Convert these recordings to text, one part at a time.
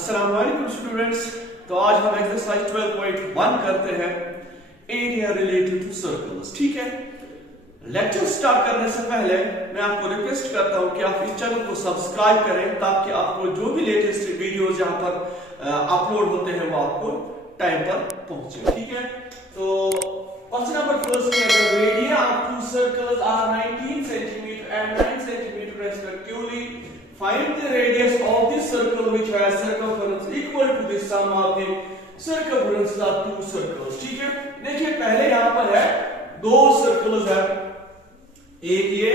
अस्सलाम वालेकुम स्टूडेंट्स। तो आज हम एक्सरसाइज 12.1 करते हैं एरिया रिलेटेड टू सर्कल्स। ठीक है, लेक्चर स्टार्ट करने से पहले मैं आपको रिक्वेस्ट करता हूं कि आप इस चैनल को सब्सक्राइब करें ताकि आपको जो भी लेटेस्ट वीडियोस यहां पर अपलोड होते हैं वो आपको टाइम पर पहुंचे। ठीक है, तो क्वेश्चन नंबर फर्स्ट है the radii of two circles are 19 centimetre and 9 centimetre respectively. Find the radius of the circle which has circumference equal to the sum of the circumferences of two circles। ठीक है, देखिए पहले यहां पर है दो circles है, एक ये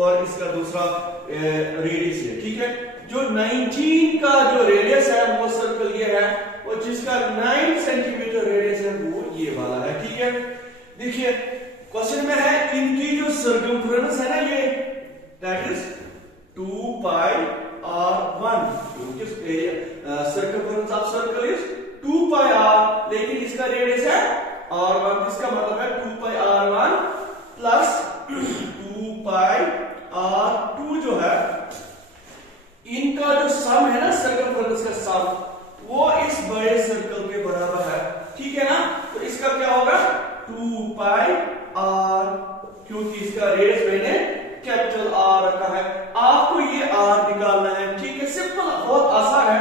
और इसका दूसरा रेडियस है। ठीक है, जो 19 का जो रेडियस है वो सर्कल ये है और जिसका 9 सेंटीमीटर रेडियस है वो ये वाला है। ठीक है, देखिए क्वेश्चन में है इनकी जो सर्कमफ्रेंस है ना ये दैट इज 2 पाई r1, क्योंकि circumference of circle is 2 pi r, लेकिन इसका रेडियस है r1। इसका मतलब है 2 पाई r1 प्लस 2 पाई r2 जो है इनका जो सम है ना सर्कमफ्रेंस का सम वो इस बड़े सर्कल के बराबर है। ठीक है ना, तो इसका क्या होगा 2 पाई r, क्योंकि इसका रेडियस मैंने कैपिटल R रखा है। आपको ये R निकालना है। ठीक है, सिंपल, बहुत आसान है।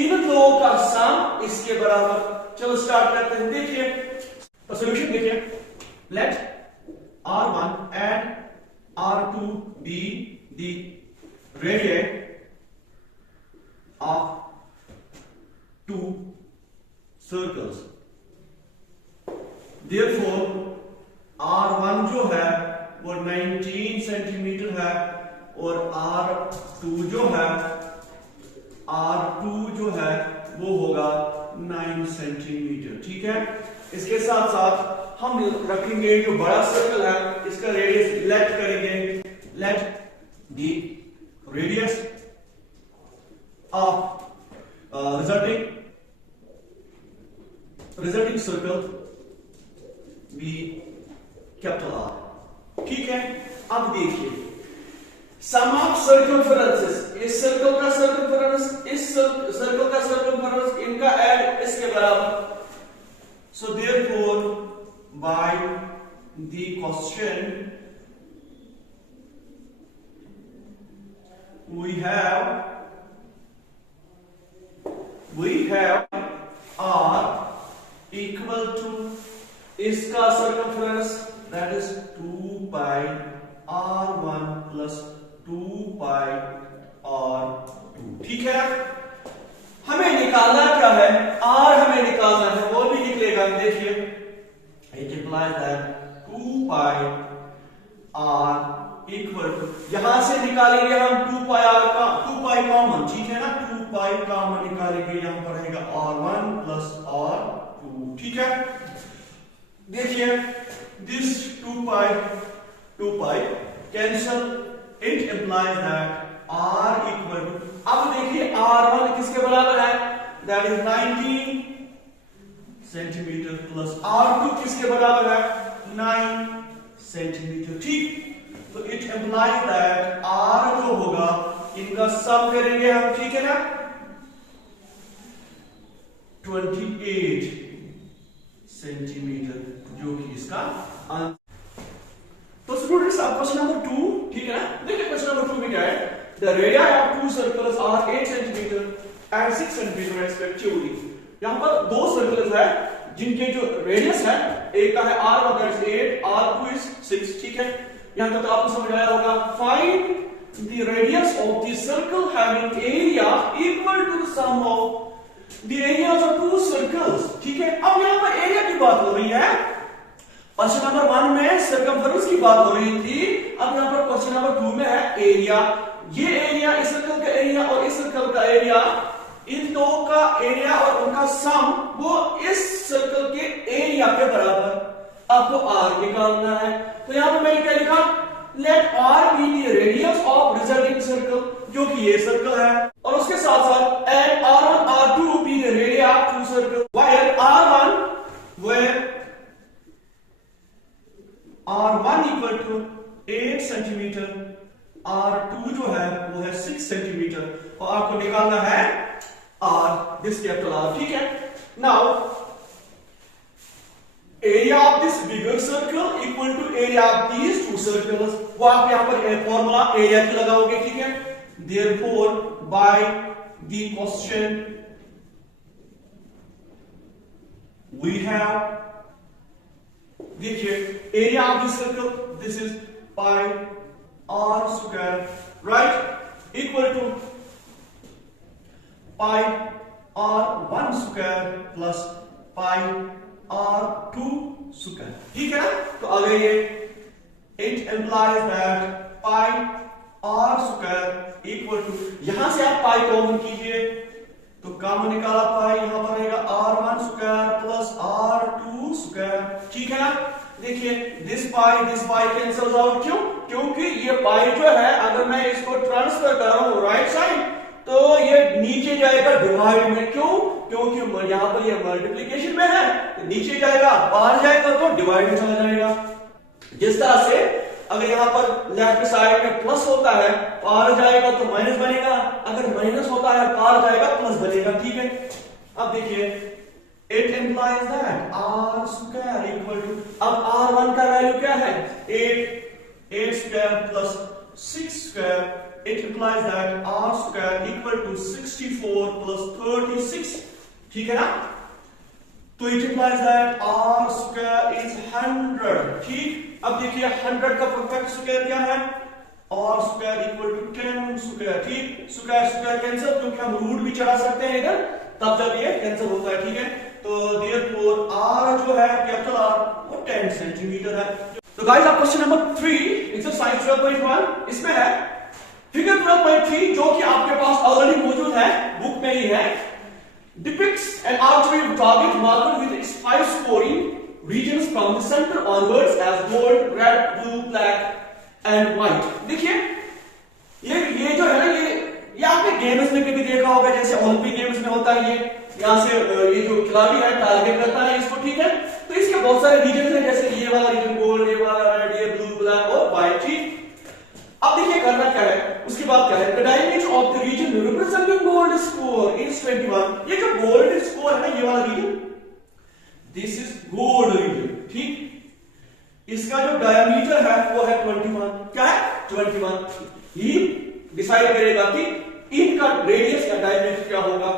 इन दो का सम इसके बराबर। चलो स्टार्ट करते हैं। देखिए तो सॉल्यूशन देखिए, let R1 and R2 be the radius of two circles. Therefore R1 जो है वो 19 सेंटीमीटर है और R2 जो है वो होगा 9 सेंटीमीटर। ठीक है, इसके साथ साथ हम रखेंगे जो बड़ा सर्कल है इसका रेडियस लेट करेंगे, let the radius of resulting circle be capital R। ठीक है, अब देखिए सम ऑफ सर्कमफ्रेंसेस, इस सर्कल का सर्कमफ्रेंस इस सर्कल का सर्कमफ्रेंस इनका ऐड इसके बराबर। So therefore by the question we have r equal to इसका circumference that is 2 pi r1 plus 2 pi r2। ठीक है, हमें निकालना क्या है, r हमें निकालना है, वो भी निकलेगा। देखिए it implies that 2 pi r equal to, यहां से निकालेंगे हम 2 pi r का 2 pi कॉमन। ठीक है ना, 2 pi कॉमन निकालेंगे, यहां पर रहेगा r1 plus r2। ठीक है, देखिए this 2 pi cancel, it implies that r equal to, अब देखिए r1 किसके बराबर है, that is 19 centimetre plus r2 किसके बराबर है 9 सेंटीमीटर। ठीक, तो it implies that r जो होगा इनका सम करेंगे हम। ठीक है ना, 28 सेंटीमीटर जो कि इसका आंसर। तो स्टूडेंट्स अब क्वेश्चन नंबर 2, ठीक है ना, देखिए क्वेश्चन नंबर 2 में क्या है, the radii of two circles are 8 centimetre and 6 centimetre respectively. यहां पर दो सर्कल्स है जिनके जो रेडियस है, एक का है r1 that is 8, r2 is 6। ठीक है, यहां तक तो आपको समझ आया होगा। Find the radius of the circle having area equal to the sum of the areas of two circles. ठीक है, अब यहां पर एरिया की बात हो रही है। क्वेश्चन नंबर 1 में सर्कमफ्रेंस की बात हो रही थी, अब यहां पर क्वेश्चन नंबर 2 में है एरिया। ये एरिया इस सर्कल का एरिया और इस सर्कल का एरिया, इन दो का एरिया और उनका सम वो इस सर्कल के एरिया के बराबर। आपको r निकालना है, तो यहां पर मैंने क्या लिखा, let r be the radius of resulting circle, जो कि ये सर्कल है, और उसके साथ साथ and r1 r2 be the radii of two circle, where r1 equal to 8 centimetre, r2 जो है वो है 6 सेंटीमीटर, और आपको निकालना है R, this capital R, ठीक है। Now area of this bigger circle equal to area of these two circles, वो आप यहाँ पर फॉर्मूला एरिया की लगाओगे, ठीक है। Therefore by the question we have, देखिए area of this circle, this is pi r square, right, equal to pi r1 square plus pi r2 square, ठीक है ना। तो अगर ये it implies that pi r square equal to, यहां से आप पाई कॉमन कीजिए तो कॉमन निकाला पाई, यहां पर रहेगा r1 square plus r2 square, ठीक है ना। देखिए दिस पाई कैंसिल्स आउट, क्यों? क्योंकि ये पाई जो है अगर मैं इसको ट्रांसफर कर रहा हूं राइट साइड तो ये नीचे जाएगा डिवाइड में, क्यों? क्योंकि यहां पर ये मल्टीप्लिकेशन में है, तो नीचे जाएगा, बाहर जाएगा तो डिवाइड में चला जाएगा। जिस तरह से अगर यहां पर लेफ्ट साइड में प्लस होता है, पार जाएगा तो माइनस बनेगा, अगर माइनस होता है पार जाएगा प्लस बनेगा, ठीक है। अब देखिए it implies that r square equal to, अब r1 का वैल्यू क्या है? 8 square plus 6 square, it implies that r square equal to 64 plus 36, ठीक है ना। तो it implies that r square is 100, ठीक। अब देखिए 100 का परफेक्ट स्क्वायर क्या है? r square equal to 10 square, ठीक। स्क्वायर स्क्वायर कैंसिल, क्योंकि हम रूट भी चढ़ा सकते हैं इधर, तब जब ये कैंसिल होता है, ठीक है। तो देयरफॉर r जो है कैपिटल R वो 10 सेंटीमीटर है। तो गाइस अब क्वेश्चन नंबर 3 एक्सरसाइज 12.1 इसमें है फिगर 12.3 जो कि आपके पास ऑलरेडी मौजूद है, बुक में ही है। Depicts an arbitrary target marked with its 5 scoring regions from the center onwards as gold, red, blue, black and white। देखिए ये जो है ना, ये आपने गेम्स में कभी देखा होगा, जैसे ओलंपिक गेम्स में होता है, ये यहां से ये जो खिलाड़ी है टारगेट करता है इसको, ठीक है। तो इसके बहुत सारे रीजन है, जैसे ये वाला रीजन गोल्ड, ये वाला रेड, ये ब्लू, ब्लैक और व्हाइट, ठीक। अब देखिए करना क्या है, उसके बाद क्या है, the diameter of the region representing gold score is 21। ये जो गोल्ड स्कोर है ना, ये वाला region, this is gold region, ठीक। इसका जो डायमीटर है वो है 21, क्या है? 21। ही डिसाइड करेगा कि इनका रेडियस या डायमीटर क्या होगा।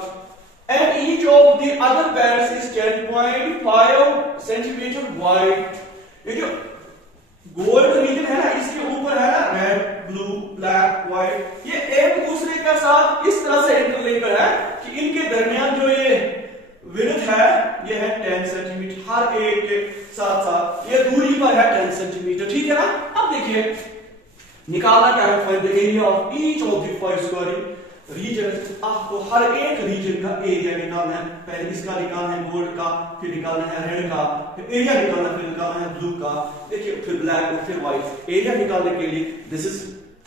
And each of the other bands is 10.5 centimetre wide. ये जो गोल्ड रीजन है ना, इसके ऊपर है ना रेड, ब्लू, ब्लैक, व्हाइट, ये एक दूसरे के साथ इस तरह से इंटरलिंक्ड है कि इनके दरमियान जो ये विड्थ है ये है 10 सेंटीमीटर, हर एक के साथ साथ ये दूरी पर है 10 सेंटीमीटर, ठीक है ना। अब देखिए निकालना क्या है, find the area of each of the 5 squaring region. आपको हर एक रीजन का एरिया निकालना है, पहले इसका निकालना है गोल्ड का, फिर निकालना है रेड का, फिर एरिया निकालना, फिर निकालना है ब्लू का, देखिए फिर ब्लैक और फिर व्हाइट। एरिया निकालने के लिए this is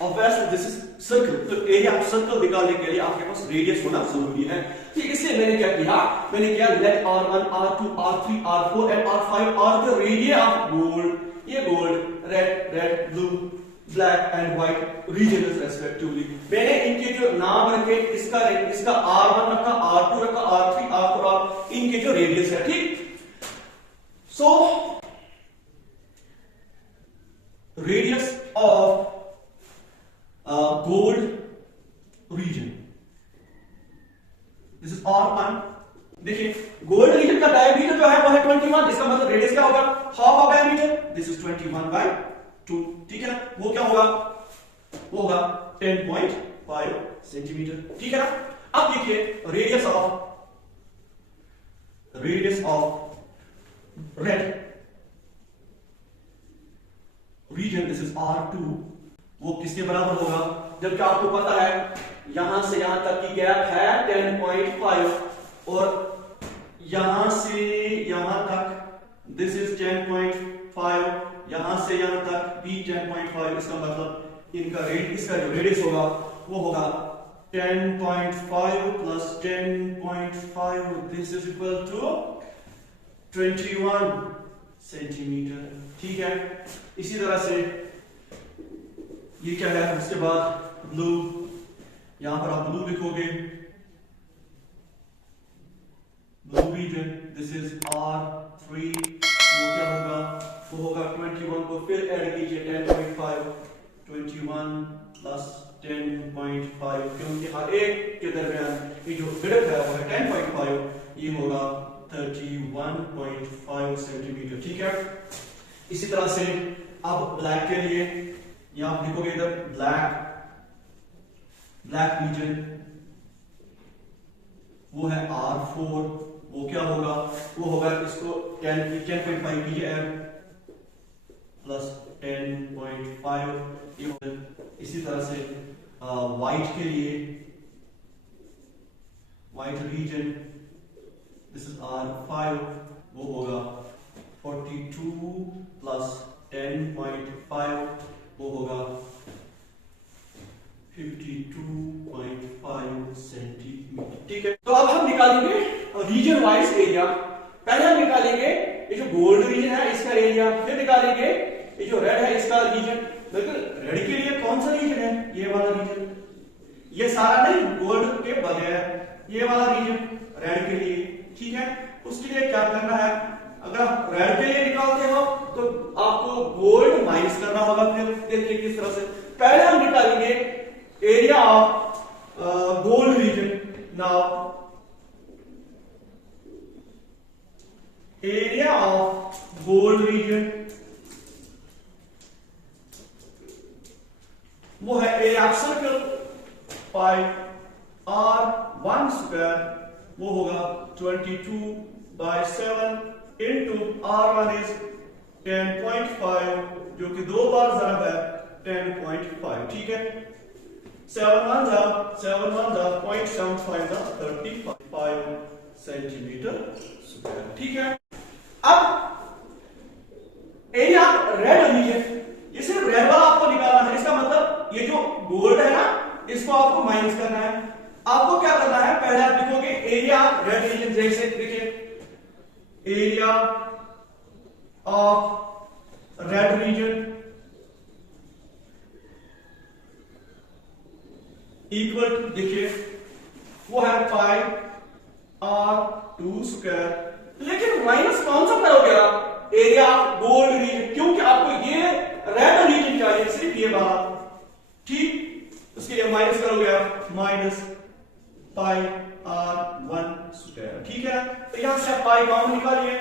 obviously this is circle, तो एरिया ऑफ सर्कल निकालने के लिए आपके पास रेडियस होना जरूरी है, ठीक। इसलिए मैंने क्या किया, मैंने किया let r1 r2 r3 r4 and r5 are the radii of gold. ये gold, red, blue, black and white region respectively. मैंने इनके जो नाम रखे, इसका r1 रखा, r2 रखा, r3 r4 इनके जो रेडियस है, ठीक। So radius of gold reason, this is r1। देखिए गोल्ड रीजन का डायमीटर जो है वो है 21, इसका मतलब रेडियस क्या होगा, half of diameter, this is 21/2, ठीक है ना। वो क्या होगा, वो होगा 10.5 सेंटीमीटर, ठीक है ना। अब देखिए radius of red reason, this is r2, वो किसके बराबर होगा, जबकि आपको पता है यहां से यहां तक की गैप है 10.5 और यहां से यहां तक दिस इज 10.5, यहां से यहां तक भी 10.5। इसका मतलब इसका जो रेडियस होगा वो होगा 10.5 plus 10.5, this is equal to 21 centimetre, ठीक है। इसी तरह से ये क्या है, उसके बाद ब्लू, यहां पर आप ब्लू लिखोगे, blue reason, this is R3, वो क्या होगा, वो होगा 21 को फिर ऐड कीजिए 10.5, 21 प्लस 10.5, क्योंकि हर एक के दरमियान ये जो विड्थ है वो है 10.5, ये होगा 31.5 सेंटीमीटर। ठीक है, इसी तरह से अब ब्लैक के लिए यहां आप लिखोगे इधर ब्लैक रीजन, वो है R4, वो क्या होगा, वो होगा इसको 10.5 कीजिए ऐड प्लस 10.5। इसी तरह से व्हाइट के लिए white reason, this is R5, वो होगा 42 प्लस 10.5, वो होगा 52.5 सेंटीमीटर। ठीक है, तो अब हम निकालेंगे रीजन वाइज एरिया। पहले हम निकालेंगे ये जो गोल्ड रीजन है इसका एरिया, फिर निकालेंगे ये जो रेड है इसका रीजन। बिल्कुल रेड के लिए कौन सा रीजन है, ये वाला रीजन, ये सारा नहीं, गोल्ड के बगैर ये वाला रीजन रेड के लिए। ठीक है, उसके लिए क्या करना है, अगर आप रेड के लिए निकालते हो तो आपको गोल्ड माइनस करना होगा। फिर देखिए किस तरह से, पहले हम निकालेंगे area of gold reason. Now area of gold reason वो है area of circle pi R1 square, वो होगा 22/7 इंटू R1 इज 10.5, जो कि 2 बार ज़रब है 10.5। ठीक है, 7 1 जा 0.75 35 सेंटीमीटर स्क्वायर। ठीक है, अब एरिया रेड रीजन, ये सिर्फ रेड वाला आपको निकालना है। इसका मतलब ये जो गोल्ड है ना, इसको आपको माइनस करना है। आपको क्या करना है, पहले आप लिखोगे एरिया रेड रीजन, जैसे देखिए area of red region equal to, देखिए वो है पाई R2 स्क्वायर। लेकिन माइनस कौन सा करोगे आप, एरिया ऑफ गोल्ड रीजन, क्योंकि आपको ये रेड रीजन चाहिए, सिर्फ ये बात। ठीक, उसके लिए माइनस करोगे आप, माइनस पाई R1 स्क्वायर। ठीक है, तो यहां से आप पाई कॉमन निकालिए,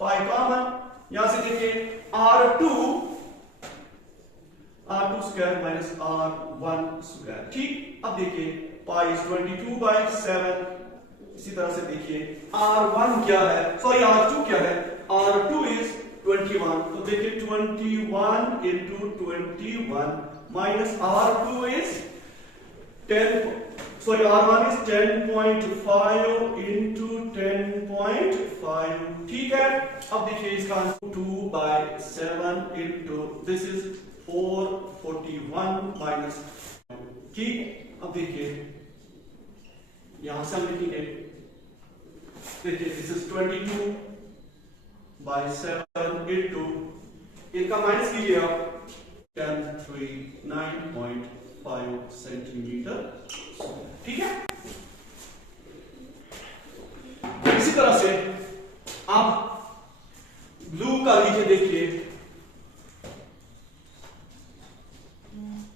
पाई कॉमन, यहां से देखिए R2 square minus R1 square. ठीक, अब देखिए पाई इज 22/7। इसी तरह से देखिए R1 क्या है, सॉरी R2 क्या है, R2 इज 21, तो देखिए 21 into 21 minus R2 is 10, sorry R1 is 10.5 into 10.5। ठीक है, अब देखिए इसका 2/7 इंटू दिस इज 441 माइनस। ठीक, अब देखिए यहां से हम लिखेंगे, देखिए दिस इज 22/7 इंटू, इनका माइनस कीजिए आप, 1039.5 सेंटीमीटर। ठीक है, इसी तरह से आप ब्लू का रीजन देखिए,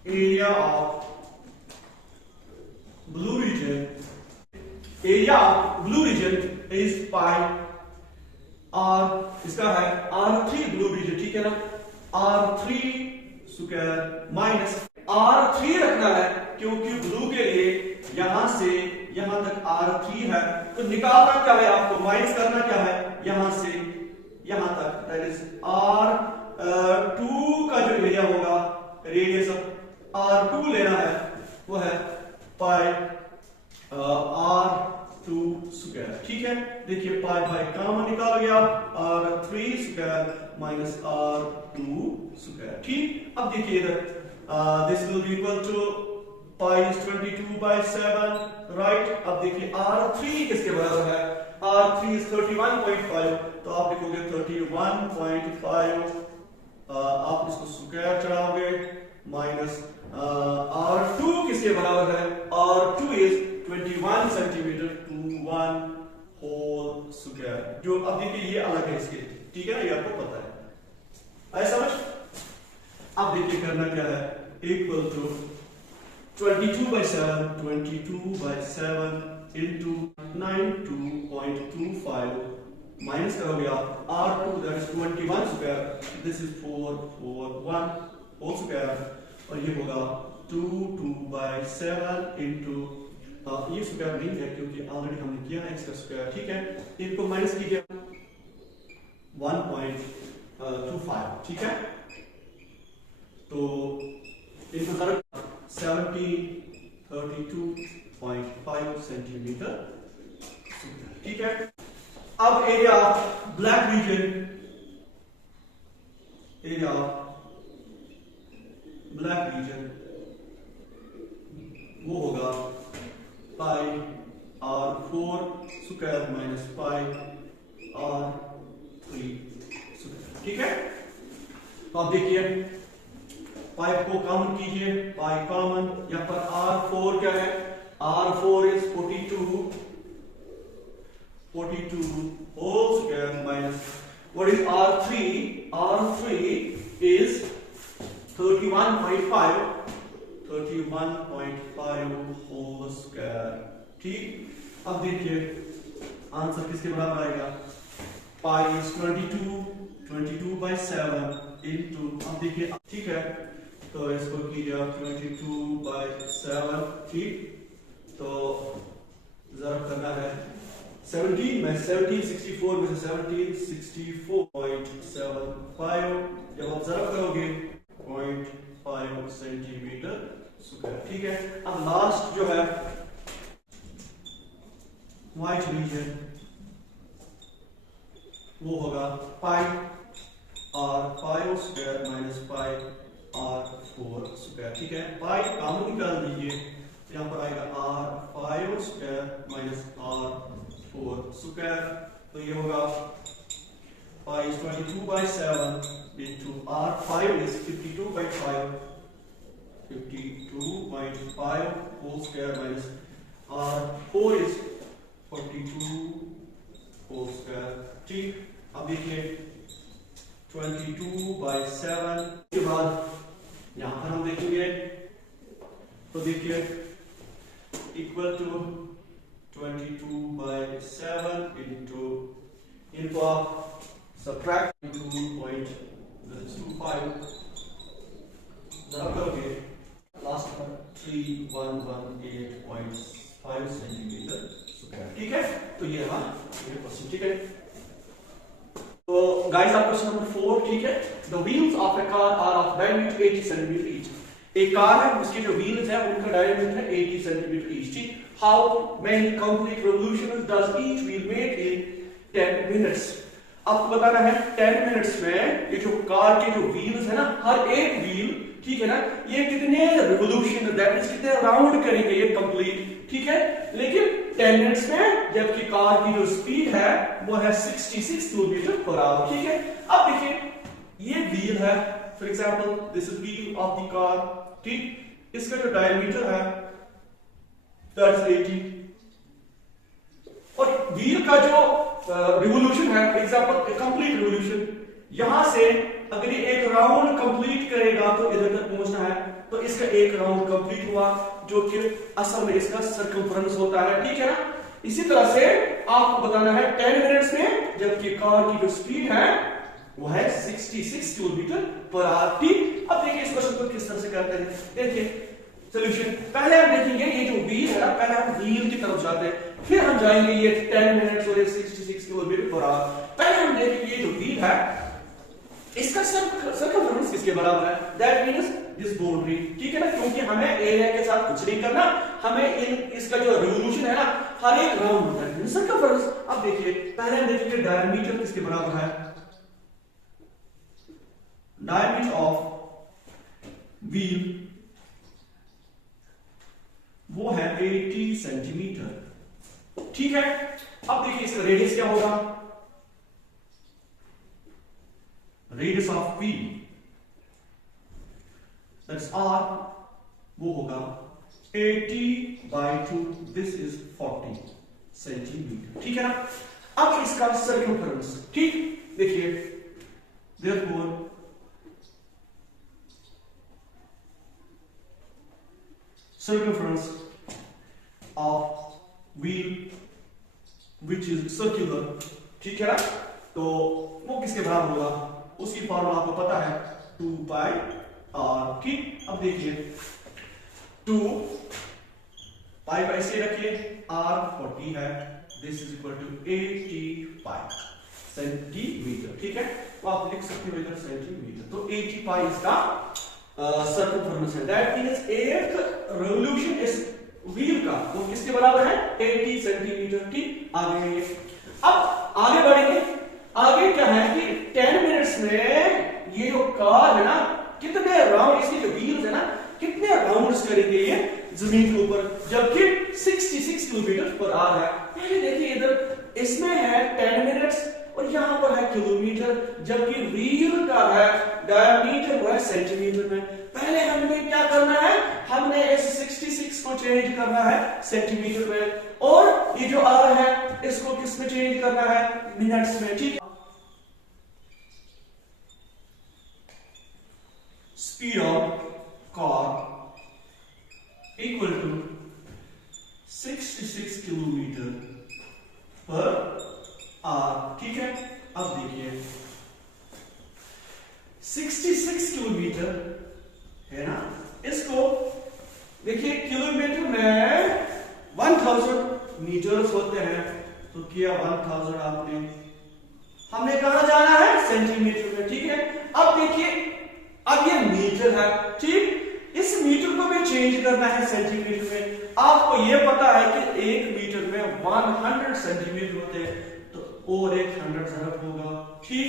area of blue region, area of blue region is pi R, इसका है R3 ब्लू रीजन। ठीक है ना, R3 स्क्वायर माइनस R3 रखना है, क्योंकि ब्लू के लिए यहां से यहां तक R3 है, तो निकालना क्या है आपको, माइनस करना क्या है, यहां से यहां तक, दैट इज R2 का जो एरिया होगा, रेडियस ऑफ R2 लेना है, वो है पाई R2 स्क्वायर। ठीक है, देखिए पाई बाई कॉमन निकाल गया, R3 square minus R2 square. ठीक, अब देखिए इधर this will be equal to pi is 22/7, right. अब देखिए R3 किसके बराबर है, R3 इज 31.5, तो आप लिखोगे 31.5, आप इसको स्क्वायर चढ़ाओगे, माइनस R2 किसके बराबर है, R2 इज 21 सेंटीमीटर, 21 होल करना क्या है, इक्वल टू 22/7 into 92.25 माइनस करोगे आप R2 that is 21 square, this is 441 whole square, और ये होगा 22/7 into ये स्क्वायर नहीं है क्योंकि ऑलरेडी हमने किया है इसका स्क्वायर, ठीक है। इनको माइनस कीजिए 1.25, ठीक है। तो इनको करो 1732.5 सेंटीमीटर, ठीक है। अब एरिया ऑफ ब्लैक रीजन, वो होगा पाई R4 square minus pi R3 square, ठीक है। तो आप देखिए पाई को कॉमन कीजिए, पाई कॉमन, यहां पर R4 क्या है, R4 is 42 whole square minus what is R3? R3 is 31.5 whole square, ठीक। अब देखिए आंसर किसके बराबर आएगा, पाई इज 22/7 into, अब देखिए ठीक है, तो इसको कीजिए आप 22/7, ठीक। तो जरा करना है 17 में 1764 में से 1764.75, जब आप जरा करोगे 0.5 सेंटीमीटर स्क्वायर, ठीक है। अब लास्ट जो है व्हाइट रीजन, वो होगा पाई R5 square minus pi R4 square, ठीक है। पाई कॉमन निकाल दीजिए, यहां पर आएगा R5 square minus R4 square, तो ये होगा pi is 22/7 into R5 is 52/5 whole square minus R4 is 42 whole square, ठीक। अब देखिए 22/7 के बाद यहां पर हम देखेंगे, तो देखिए इक्वल टू 22/7 into, इनको आप सब्ट्रैक्ट 2.25 जरा करोगे, लास्ट पर 3118.5 सेंटीमीटर स्क्वायर, ठीक है। तो ये रहा ये क्वेश्चन, ठीक है। तो गाइस आप क्वेश्चन नंबर 4, ठीक है। The wheels of a car are of diameter 80 centimetre each. एक कार है, उसके जो व्हील्स है उनका डायमीटर है 80 सेंटीमीटर ईच, ठीक। How many complete revolutions does each wheel make in 10 minutes. आपको बताना है 10 मिनट्स में ये जो कार के जो व्हील्स है ना, हर एक व्हील, ठीक है ना, ये कितने रिवॉल्यूशन, दैट मींस कितने राउंड करेंगे ये कंप्लीट, ठीक है। लेकिन 10 मिनट्स में, जबकि कार की जो स्पीड है वो है 66 किलोमीटर पर आवर, ठीक है। अब देखिए ये व्हील है, for example this is wheel of the car, ठीक। इसका जो डायमीटर है दैट इज 80, और व्हील का जो रिवॉल्यूशन है, फॉर एग्जांपल कंप्लीट रिवॉल्यूशन, यहां से अगर ये एक राउंड कंप्लीट करेगा तो इधर तक पहुंचना है, तो इसका एक राउंड कंप्लीट हुआ, जो कि असल में इसका सर्कमफ्रेंस होता है, ठीक है ना। इसी तरह से आपको बताना है 10 मिनट्स में, जबकि कार की जो स्पीड है वो है 66 किलोमीटर पर आवर, ठीक। अब देखिए इस क्वेश्चन को किस तरह से करते हैं, देखिए सॉल्यूशन। पहले हम देखेंगे ये जो व्हील है, पहले हम व्हील की तरफ जाते हैं, फिर हम जाएंगे ये 10 मिनट्स और 66 किलोमीटर पर आवर। पहले हम देखेंगे ये जो व्हील है, इसका सर्कमफ्रेंस किसके बराबर है, दैट मींस दिस बाउंड्री, ठीक है ना, क्योंकि हमें एरिया के साथ कुछ नहीं करना, हमें इसका जो रिवॉल्यूशन है ना, हर एक राउंड होता है सर्कमफ्रेंस। अब देखिए पहले हम देखेंगे डायमीटर किसके बराबर है, डायमीटर ऑफ व्हील वो है 80 सेंटीमीटर, ठीक है। अब देखिए इसका रेडियस क्या होगा, radius of wheel that's R, वो होगा 80/2, दिस इज 40 सेंटीमीटर, ठीक है ना। अब इसका सर्कमफ्रेंस, ठीक, देखिए therefore circumference of wheel which is circular, ठीक है ना, तो वो किसके बराबर होगा, उसकी फॉर्मूला आपको पता है 2 पाई r, ठीक। अब देखिए 2 पाई पाई से रखिए, r 40 है, this is equal to 80 pi centimetre, ठीक है। तो आप लिख सकते हो इधर सेंटीमीटर, तो 80 पाई इसका सर्कमफरेंस है। दैट मींस एक रेवोल्यूशन इस व्हील का वो किसके बराबर है, 80 सेंटीमीटर, ठीक। आगे अब आगे बढ़ेंगे, आगे क्या है कि 10 मिनट्स में ये जो कार है ना, कितने राउंड, इसके जो व्हील्स है ना, कितने राउंड्स करेंगे ये जमीन के ऊपर, जबकि 66 किलोमीटर पर आवर है। पहले देखिए इधर इसमें है 10 मिनट्स और यहां पर है किलोमीटर, जबकि व्हील का है डायमीटर वो है सेंटीमीटर में। पहले हमें क्या करना है, हमने इस 66 को चेंज करना है सेंटीमीटर में, और ये जो आवर है इसको किस में चेंज करना है, मिनट्स में, ठीक है। Speed of car equal to 66 kilometre per hour, ठीक है। अब देखिए 66 किलोमीटर है ना, इसको देखिए किलोमीटर में 1000 मीटर्स होते हैं, तो किया 1000 आपने, हमने कहां जाना है, सेंटीमीटर में, ठीक है। अब देखिए अब ये मीटर है, ठीक, इस मीटर को भी चेंज करना है सेंटीमीटर में। आपको ये पता है कि 1 मीटर में 100 सेंटीमीटर होते हैं, तो और एक 100 ज़रब होगा, ठीक।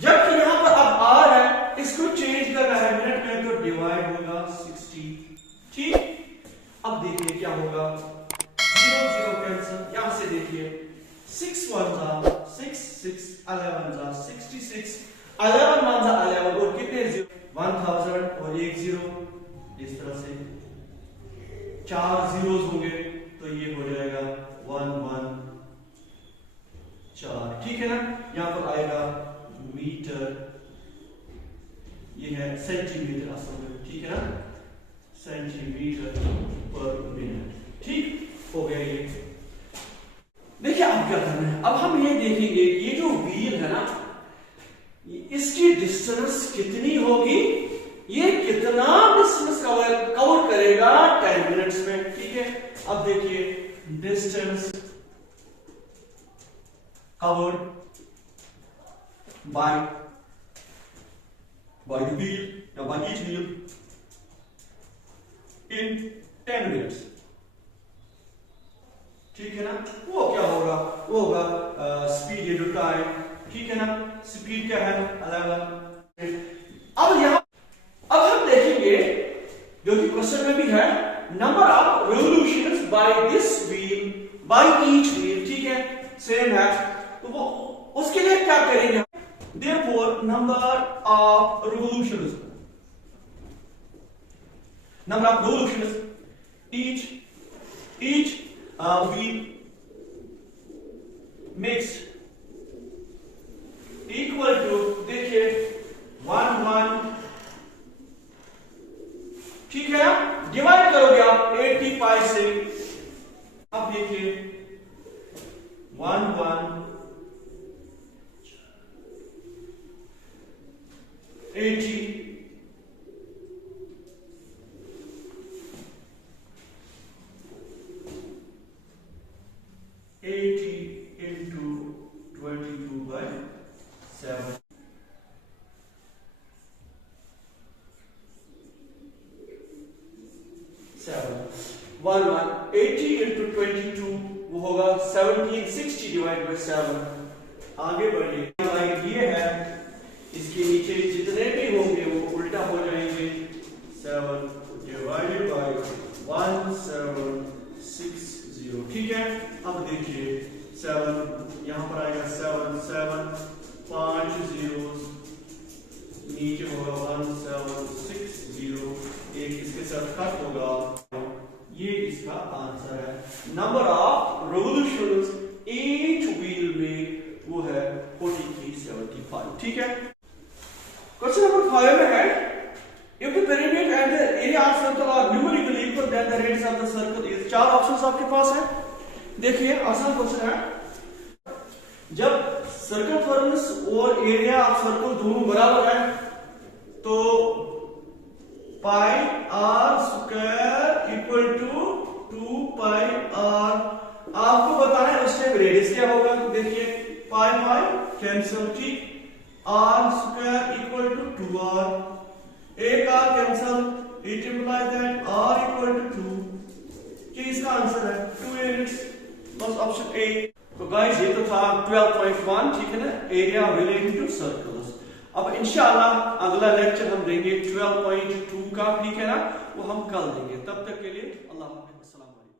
जबकि यहां पर अब आर है, इसको चेंज करना है मिनट में, तो डिवाइड होगा 60, ठीक। अब देखिए क्या होगा, 0 0 कैंसिल, यहां से देखिए 6 1 जा 6 6 11 जा 66, 11 1 जा 11, और कितने 0, 1000 और एक 0, इस तरह से 4 zeros होंगे, तो ये हो जाएगा 1 1 4, ठीक है ना। यहां पर आएगा मीटर, ये है सेंटीमीटर असल में, ठीक है ना, सेंटीमीटर पर मिनट, ठीक हो गया ये। देखिए अब क्या करना है, अब हम ये देखेंगे ये जो व्हील है ना, इसकी डिस्टेंस कितनी होगी, ये कितना डिस्टेंस कवर करेगा 10 मिनट्स में, ठीक है। अब देखिए distance covered by the wheel या by each wheel in 10 minutes, ठीक है ना। वो क्या होगा, वो होगा स्पीड इनटू टाइम, ठीक है ना। स्पीड क्या है 11। अब हम देखेंगे जो कि क्वेश्चन में भी है, number of revolutions by this wheel by each wheel, ठीक है, सेम है, तो वो उसके लिए क्या करेंगे, therefore number of revolutions each wheel makes equal to, देखिए 1 1, ठीक है, डिवाइड करोगे आप 80 पाई से। अब देखिए 1 1 80 into 22 by 7, 1 1 80 into 22 वो होगा 1760 डिवाइड बाय 7। आगे बढ़िए, ये है, इसके नीचे जितने भी होंगे वो उल्टा हो जाएंगे, 7 डिवाइडेड बाय 1760, ठीक है। अब देखिए 7 यहां पर आएगा, 7 7 5 zeros, नीचे होगा 1760, एक इसके साथ कट होगा, ये इसका आंसर है। Number of revolutions each wheel में वो है 4375, ठीक है। क्वेश्चन नंबर 5 में है, if the perimeter and the area of circle are numerically equal then options आपके पास है। देखिए आसान क्वेश्चन है, जब सर्कमफेरेंस और एरिया ऑफ सर्कल दोनों बराबर है तो pi R square equal to 2 pi R. आपको बताना है उस टाइम रेडियस क्या होगा। तो देखिए पाई पाई कैंसिल, ठीक, R square equal to 2r, एक R cancel, it implies that R equal to 2। ये इसका आंसर है 2 यूनिट्स, बस ऑप्शन ए। तो गाइस ये तो था 12.1, ठीक है ना, एरिया रिलेटिंग टू सर्कल्स। अब इंशाल्लाह अगला लेक्चर हम देंगे 12.2 का, ठीक है ना, वो हम कल देंगे। तब तक के लिए अल्लाह हाफिज़, अस्सलाम वालेकुम।